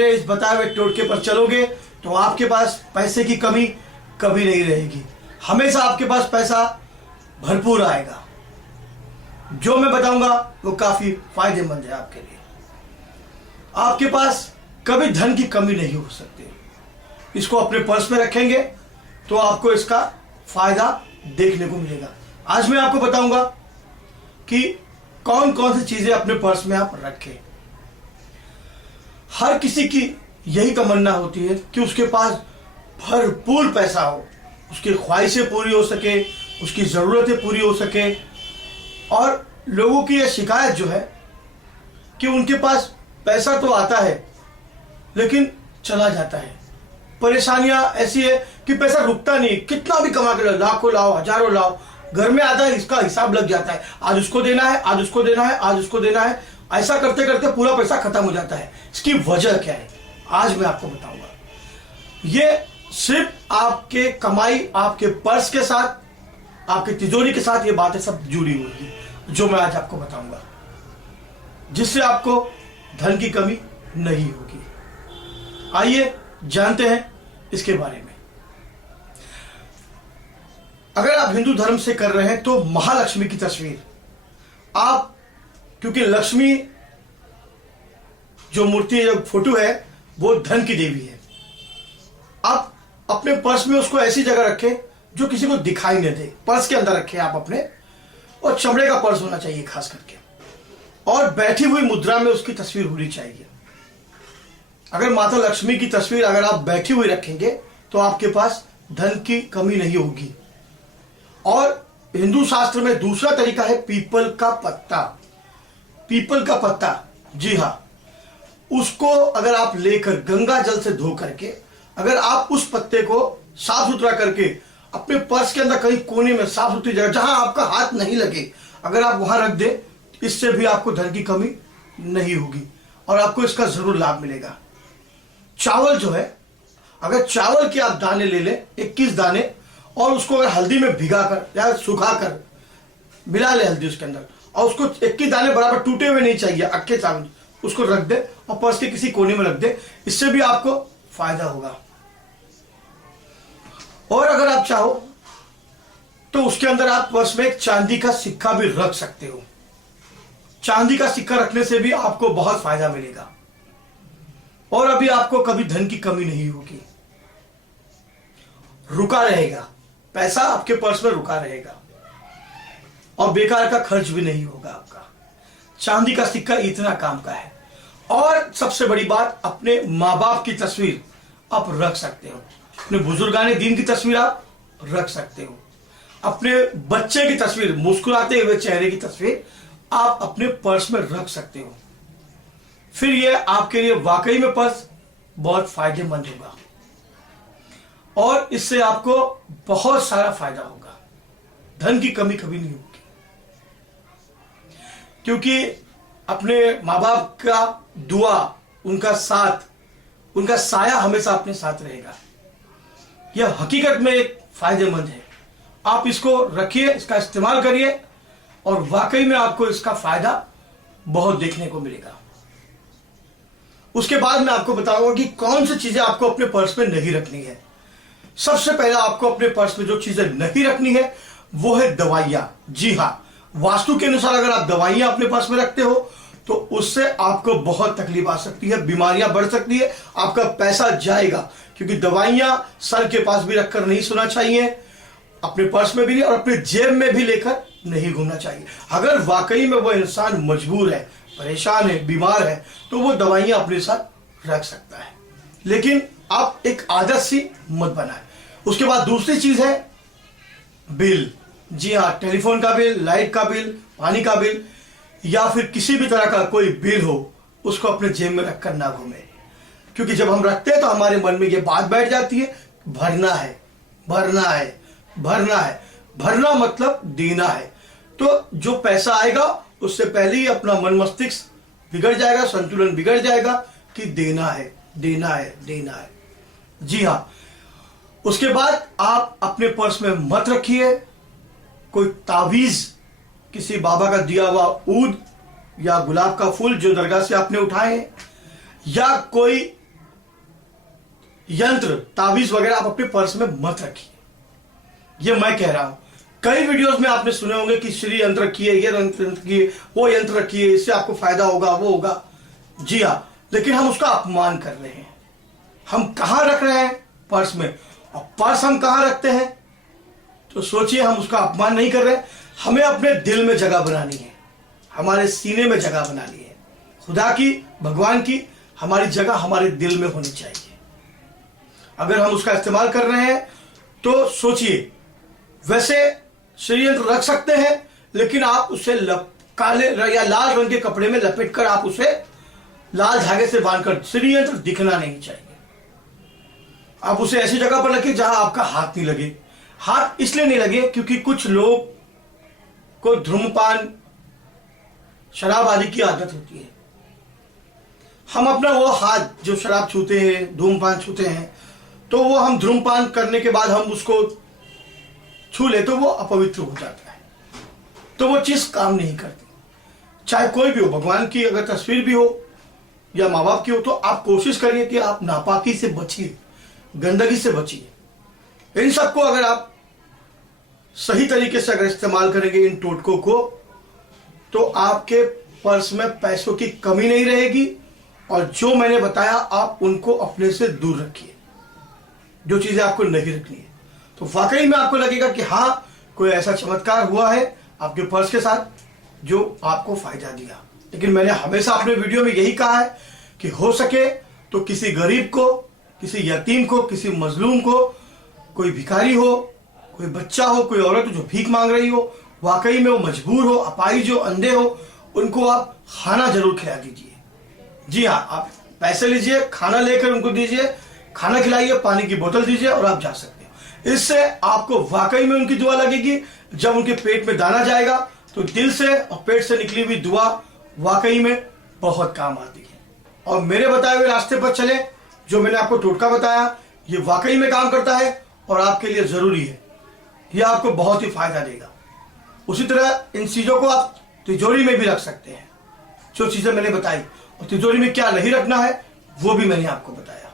इस बताए हुए टोटके पर चलोगे तो आपके पास पैसे की कमी कभी नहीं रहेगी। हमेशा आपके पास पैसा भरपूर आएगा। जो मैं बताऊंगा वो काफी फायदेमंद है आपके लिए। आपके पास कभी धन की कमी नहीं हो सकती। इसको अपने पर्स में रखेंगे तो आपको इसका फायदा देखने को मिलेगा। आज मैं आपको बताऊंगा कि कौन कौन सी चीजें अपने पर्स में आप रखें। हर किसी की यही तमन्ना होती है कि उसके पास भरपूर पैसा हो, उसकी ख्वाहिशें पूरी हो सके, उसकी ज़रूरतें पूरी हो सके। और लोगों की यह शिकायत जो है कि उनके पास पैसा तो आता है लेकिन चला जाता है। परेशानियां ऐसी है कि पैसा रुकता नहीं, कितना भी कमा के लाखों लाओ हजारों लाओ, घर में आता है इसका हिसाब लग जाता है। आज उसको देना है, आज उसको देना है, आज उसको देना है। ऐसा करते करते पूरा पैसा खत्म हो जाता है। इसकी वजह क्या है आज मैं आपको बताऊंगा। ये सिर्फ आपके कमाई, आपके पर्स के साथ, आपके तिजोरी के साथ ये बातें सब जुड़ी हुई है जो मैं आज आपको बताऊंगा, जिससे आपको धन की कमी नहीं होगी। आइए जानते हैं इसके बारे में। अगर आप हिंदू धर्म से कर रहे हैं तो महालक्ष्मी की तस्वीर आप, क्योंकि लक्ष्मी जो मूर्ति जो फोटो है वो धन की देवी है, आप अपने पर्स में उसको ऐसी जगह रखें जो किसी को दिखाई न दे। पर्स के अंदर रखें आप अपने, और चमड़े का पर्स होना चाहिए खास करके, और बैठी हुई मुद्रा में उसकी तस्वीर होनी चाहिए। अगर माता लक्ष्मी की तस्वीर अगर आप बैठी हुई रखेंगे तो आपके पास धन की कमी नहीं होगी। और हिंदू शास्त्र में दूसरा तरीका है पीपल का पत्ता। पीपल का पत्ता, जी हां, उसको अगर आप लेकर गंगा जल से धो करके, अगर आप उस पत्ते को साफ सुथरा करके अपने पर्स के अंदर कहीं कोने में साफ सुथरी जगह जहां आपका हाथ नहीं लगे, अगर आप वहां रख दे, इससे भी आपको धन की कमी नहीं होगी और आपको इसका जरूर लाभ मिलेगा। चावल जो है, अगर चावल के आप दाने ले लें 21 दाने, और उसको अगर हल्दी में भिगाकर या सुखाकर मिला ले हल्दी उसके अंदर, और उसको 21 दाने बराबर टूटे हुए नहीं चाहिए, अक्के चावल, उसको रख दे और पर्स के किसी कोने में रख दे, इससे भी आपको फायदा होगा। और अगर आप चाहो तो उसके अंदर आप पर्स में एक चांदी का सिक्का भी रख सकते हो। चांदी का सिक्का रखने से भी आपको बहुत फायदा मिलेगा और अभी आपको कभी धन की कमी नहीं होगी। रुका रहेगा पैसा, आपके पर्स में रुका रहेगा और बेकार का खर्च भी नहीं होगा आपका। चांदी का सिक्का इतना काम का है। और सबसे बड़ी बात, अपने माँ बाप की तस्वीर आप रख सकते हो, अपने बुजुर्गाने दीन की तस्वीर आप रख सकते हो, अपने बच्चे की तस्वीर, मुस्कुराते हुए चेहरे की तस्वीर आप अपने पर्स में रख सकते हो। फिर यह आपके लिए वाकई में पर्स बहुत फायदेमंद होगा और इससे आपको बहुत सारा फायदा होगा। धन की कमी कभी नहीं होगी, क्योंकि अपने माँ बाप का दुआ, उनका साथ, उनका साया हमेशा अपने साथ रहेगा। यह हकीकत में एक फायदेमंद है। आप इसको रखिए, इसका इस्तेमाल करिए और वाकई में आपको इसका फायदा बहुत देखने को मिलेगा। उसके बाद मैं आपको बताऊंगा कि कौन सी चीजें आपको अपने पर्स में नहीं रखनी है। सबसे पहला आपको अपने पर्स में जो चीजें नहीं रखनी है वो है दवाइयां। जी हां, वास्तु के अनुसार अगर आप दवाइयां अपने पर्स में रखते हो तो उससे आपको बहुत तकलीफ आ सकती है, बीमारियां बढ़ सकती है, आपका पैसा जाएगा। क्योंकि दवाइयां सर के पास भी रखकर नहीं सोना चाहिए, अपने पर्स में भी नहीं, और अपने जेब में भी लेकर नहीं घूमना चाहिए। अगर वाकई में वो इंसान मजबूर है, परेशान है, बीमार है, तो वो दवाइयां अपने साथ रख सकता है, लेकिन आप एक आदत सी मत बनाए। उसके बाद दूसरी चीज है बिल। जी हाँ, टेलीफोन का बिल, लाइट का बिल, पानी का बिल, या फिर किसी भी तरह का कोई बिल हो, उसको अपने जेब में रखकर ना घूमे। क्योंकि जब हम रखते हैं तो हमारे मन में ये बात बैठ जाती है, भरना है, भरना है, भरना है। भरना मतलब देना है। तो जो पैसा आएगा उससे पहले ही अपना मन मस्तिष्क बिगड़ जाएगा, संतुलन बिगड़ जाएगा कि देना है, देना है, देना है। जी हां, उसके बाद आप अपने पर्स में मत रखिए कोई तावीज, किसी बाबा का दिया हुआ ऊद या गुलाब का फूल जो दरगाह से आपने उठाए, या कोई यंत्र ताबीज वगैरह आप अपने पर्स में मत रखिए। ये मैं कह रहा हूं। कई वीडियोस में आपने सुने होंगे कि श्री यंत्र रखिए, ये यंत्र रखिए, वो यंत्र रखिए, इससे आपको फायदा होगा, वो होगा। जी हाँ, लेकिन हम उसका अपमान कर रहे हैं। हम कहां रख रहे हैं? पर्स में। और पर्स हम कहां रखते हैं? तो सोचिए, हम उसका अपमान नहीं कर रहे। हमें अपने दिल में जगह बनानी है, हमारे सीने में जगह बनानी है। खुदा की, भगवान की हमारी जगह हमारे दिल में होनी चाहिए। अगर हम उसका इस्तेमाल कर रहे हैं तो सोचिए, वैसे श्रीयंत्र रख सकते हैं, लेकिन आप उसे काले या लाल रंग के कपड़े में लपेट कर आप उसे लाल धागे से बांधकर, श्रीयंत्र दिखना नहीं चाहिए। आप उसे ऐसी जगह पर रखिए जहां आपका हाथ नहीं लगे। हाथ इसलिए नहीं लगे क्योंकि कुछ लोग को धूम्रपान, शराब आदि की आदत होती है। हम अपना वो हाथ जो शराब छूते हैं, धूम्रपान छूते हैं, तो वो हम धूम्रपान करने के बाद हम उसको छू ले तो वो अपवित्र हो जाता है, तो वो चीज काम नहीं करती। चाहे कोई भी हो, भगवान की अगर तस्वीर भी हो या माँ बाप की हो, तो आप कोशिश करिए कि आप नापाकी से बचिए, गंदगी से बचिए। इन सबको अगर आप सही तरीके से अगर इस्तेमाल करेंगे, इन टोटकों को, तो आपके पर्स में पैसों की कमी नहीं रहेगी। और जो मैंने बताया आप उनको अपने से दूर रखिए, जो चीजें आपको नहीं रखनी है। तो वाकई में आपको लगेगा कि हाँ, कोई ऐसा चमत्कार हुआ है आपके पर्स के साथ जो आपको फायदा दिया। लेकिन मैंने हमेशा अपने वीडियो में यही कहा है कि हो सके तो किसी गरीब को, किसी यतीम को, किसी मजलूम को, कोई भिखारी हो, कोई बच्चा हो, कोई औरत जो भीख मांग रही हो, वाकई में वो मजबूर हो, अपाहिज हो, अंधे हो, उनको आप खाना जरूर खिला दीजिए। जी हाँ, आप पैसे लीजिए, खाना लेकर उनको दीजिए, खाना खिलाइए, पानी की बोतल दीजिए और आप जा सकते हो। इससे आपको वाकई में उनकी दुआ लगेगी। जब उनके पेट में दाना जाएगा तो दिल से और पेट से निकली हुई दुआ वाकई में बहुत काम आती है। और मेरे बताए हुए रास्ते पर चले, जो मैंने आपको टोटका बताया, ये वाकई में काम करता है और आपके लिए जरूरी है। यह आपको बहुत ही फायदा देगा। उसी तरह इन चीजों को आप तिजोरी में भी रख सकते हैं, जो चीजें मैंने बताई। और तिजोरी में क्या नहीं रखना है वो भी मैंने आपको बताया।